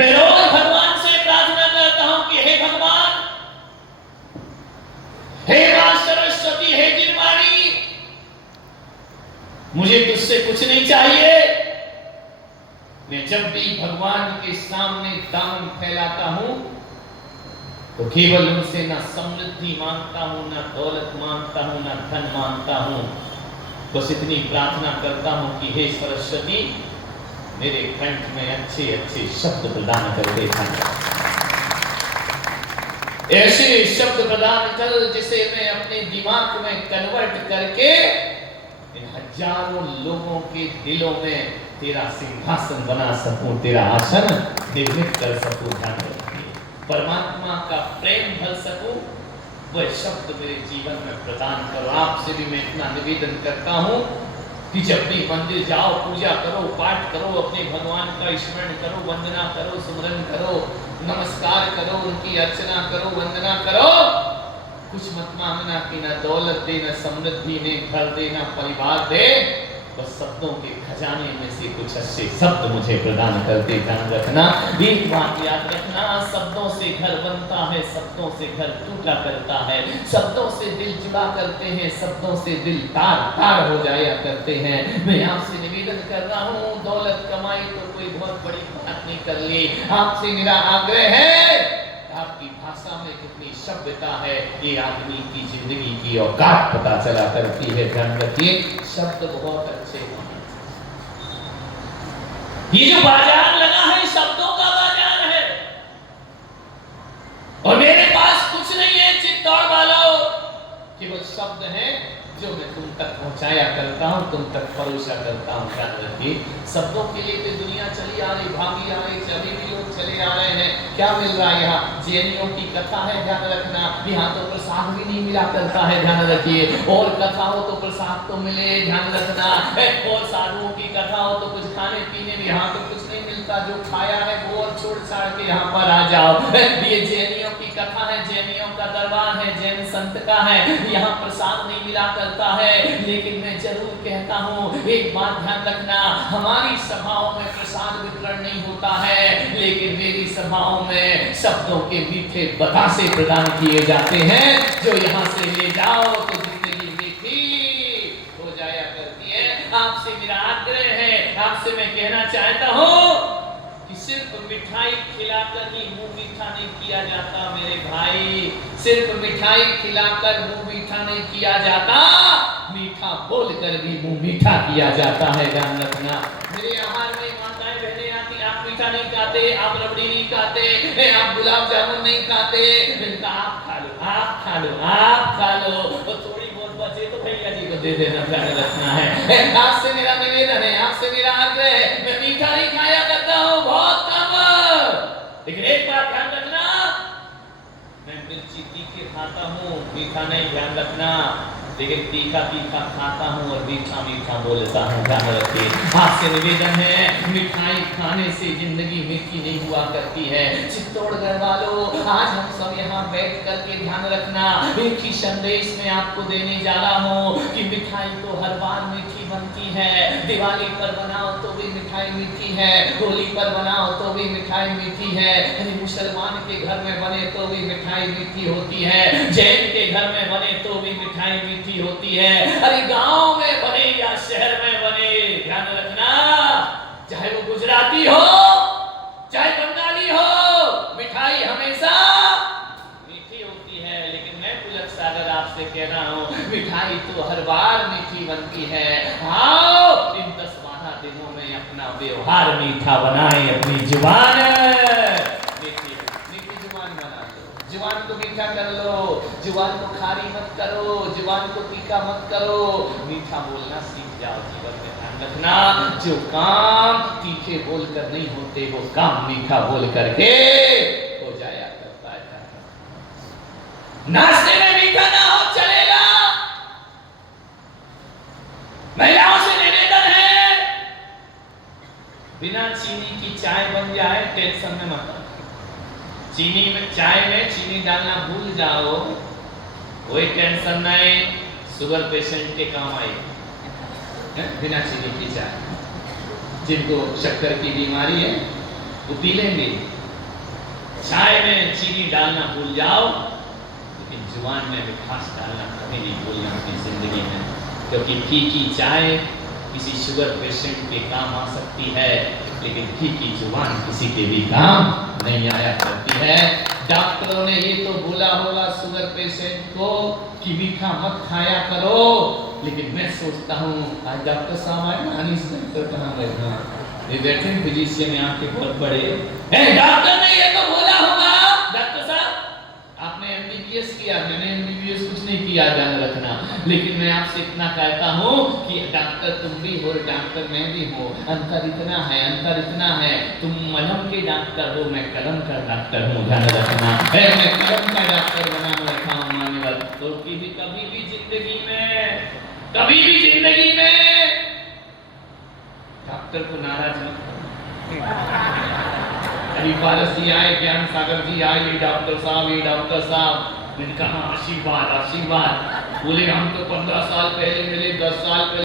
मैं रोज भगवान से प्रार्थना करता हूं कि हे भगवान, हे मां सरस्वती, हे गिरवाणी, मुझे तुझसे कुछ नहीं चाहिए। मैं जब भी भगवान के सामने दामन फैलाता हूं तो केवल उनसे ना समृद्धि मांगता हूं, ना दौलत मांगता हूं, ना धन मांगता हूं। बस इतनी प्रार्थना करता हूं कि हे सरस्वती, मेरे कंठ में अच्छे अच्छे शब्द प्रदान कर दे, ऐसे शब्द प्रदान कर जिसे मैं अपने दिमाग में कन्वर्ट करके इन हजारों लोगों के दिलों में तेरा सिंहासन बना सकूं, तेरा आसन निर्मित कर सकूं। ध्यान रखिए, परमात्मा का प्रेम भर सकूं, वह शब्द मेरे जीवन में प्रदान करो। आपसे भी मैं इतना निवेदन करता हूं कि जब भी मंदिर जाओ, पूजा करो, पाठ करो, अपने भगवान का स्मरण करो, वंदना करो, सुमरन करो, नमस्कार करो, उनकी अर्चना करो, वंदना करो। कुछ मत मांगना कि ना दौलत दे, ना समृद्धि ने घर दे, ना परिवार दे, बस शब्दों के खजाने में से कुछ अच्छे शब्द मुझे प्रदान करते। ध्यान रखना, एक बात याद रखना, शब्दों से घर बनता है, शब्दों से घर टूटा करता है, शब्दों से दिल जुड़ा करते हैं, शब्दों से दिल तार तार हो जाया करते हैं। मैं आपसे निवेदन कर रहा हूँ, दौलत कमाई तो कोई बहुत बड़ी बात नहीं कर ली। आपसे मेरा आग्रह है, आपकी भाषा में कितनी सभ्यता है, ये आदमी की जिंदगी की औकात पता चला करती है। ध्यान रखिए, शब्द बहुत अच्छे होने। ये जो बाजार लगा है, शब्दों का बाजार है, और मेरे पास कुछ नहीं है चित्तौड़ वालों, केवल शब्द है जो मैं तुम तक पहुंचाया करता हूं, तुम तक परोसा करता हूं। ध्यान रखिए, शब्दों के लिए तो दुनिया चली आ रही, भागी आ रही, अभी भी लोग चले आ रहे हैं। क्या मिल रहा है यहाँ? जैनियों की कथा है, ध्यान रखना, यहाँ तो प्रसाद भी नहीं मिला करता है, ध्यान रखिए। और कथा हो तो प्रसाद तो मिले, ध्यान रखना। और साधुओं की कथा हो तो कुछ खाने पीने में, यहाँ तो कुछ नहीं मिलता, जो खाया है वो और छोड़ छाड़ के यहाँ पर आ जाओ। ये जैनियों की कथा है, जैनियों का दरबार है, जैन संत का है, यहाँ प्रसाद नहीं मिला करता है। लेकिन मैं जरूर कहता हूँ, एक बात ध्यान रखना, हमारी सभाओं में प्रसाद वितरण नहीं होता है, लेकिन मेरी सभाओं में शब्दों के मीठे बतासे प्रदान किए जाते हैं, जो यहाँ से ले जाओ तो जिंदगी मीठी हो जाया करती है। आपसे मेरा आग्रह है, आपसे मैं कहना चाहता हूँ कि सिर्फ मिठाई खिलाकर ही मुंह मीठा नहीं किया जाता मेरे भाई, सिर्फ मिठाई खिलाकर मुंह मीठा नहीं किया जाता, मीठा बोलकर भी मुंह मीठा किया जाता है। ध्यान रखना, मेरे आहार में माताएं बहनें आती, आप मीठा नहीं खाते, आप रबड़ी नहीं खाते, आप गुलाब जामुन नहीं खाते, इनका आप खा लो, आप खा लो, आप खा लो, तो थोड़ी बहुत बचे तो भैया जी को दे देना। ध्यान रखना है, आपसे मेरा निवेदन है, आपसे मेरा आग्रह है, मैं मीठा नहीं खाया करता हूँ, बहुत कम। लेकिन एक बात ध्यान रखना, मैं मिर्ची तीखी खाता हूँ, मीठा नहीं, ध्यान रखना। लेकिन तीखा तीखा खाता हूँ और मीठा मीठा बोलता हूँ। ध्यान रखिए, आपसे निवेदन है, मिठाई खाने से जिंदगी मीठी नहीं हुआ करती है। चित्तौड़गढ़ वालों, आज हम सब यहाँ बैठ करके ध्यान रखना, एक ही संदेश में आपको देने जा रहा हूँ कि मिठाई तो हर बार मीठी बनती है। दिवाली पर बनाओ तो भी मिठाई मीठी है, होली पर बनाओ तो भी मिठाई मीठी है, मुसलमान के घर में बने तो भी मिठाई मीठी होती है, जैन के घर में बने तो भी मिठाई मीठी होती है। अरे गांव में बने या शहर में बने, ध्यान रखना, चाहे वो गुजराती हो चाहे बंगाली हो, मिठाई हमेशा मीठी होती है। लेकिन मैं पुलक सागर आपसे कह रहा हूँ, मिठाई तो हर बार मीठी बनती है। आओ इन 10-12 दिनों में अपना व्यवहार मीठा बनाएं, अपनी जुबान जुबान को मीठा कर लो, जुबान को खारी मत करो, जुबान को तीखा मत करो, मीठा बोलना सीख जाओ जीवन में। ध्यान रखना, जो काम तीखे बोलकर नहीं होते, वो काम मीठा बोल करके हो जाया करता है। नाश्ते में मीठा ना हो चलेगा। महिलाओं से निवेदन है, बिना चीनी की चाय बन जाए, टेंशन में मत। चीनी में, चाय में चीनी डालना भूल जाओ, कोई टेंशन नहीं, शुगर पेशेंट के काम आई बिना चीनी की चाय। जिनको शक्कर की बीमारी है वो पी लेंगे। चाय में चीनी डालना भूल जाओ, लेकिन जुबान में मिठास डालना कभी नहीं भूलना अपनी जिंदगी में, क्योंकि फीकी चाय किसी शुगर पेशेंट के काम आ सकती है, लेकिन फीकी जुबान किसी के भी काम नहीं आया करती है। डॉक्टरों ने ये तो बोला होगा शुगर पेशेंट को कि मीठा मत खाया करो, लेकिन मैं सोचता हूँ आज डॉक्टर साहब आए ना, अनीस डॉक्टर कहाँ गए? हाँ, ये बैठे फिजिशियन यहाँ के बहुत बड़े। डॉक्टर ने ये तो बोला होगा, डॉक्टर साहब आपने एमबीबीएस किया, मैंने एमबीबीएस कुछ नहीं किया, ध्यान रखना, लेकिन मैं आपसे इतना कहता हूँ कि डॉक्टर तुम भी हो, डॉक्टर मैं भी हूँ, अंतर इतना है, अंतर इतना है, तुम मलहम के डॉक्टर हो, मैं कलम का डॉक्टर हूँ, ध्यान रखना है, मैं कलम का डॉक्टर बना रखा हूँ मान्यवर। तो कभी भी जिंदगी में डॉक्टर को नाराज मत करो। अभी पारस जी आए, ज्ञान सागर जी आए, ये डॉक्टर साहब, मैंने कहा आशीर्वाद, बोले हम तो 15 साल पहले मिले, 10 साल पहले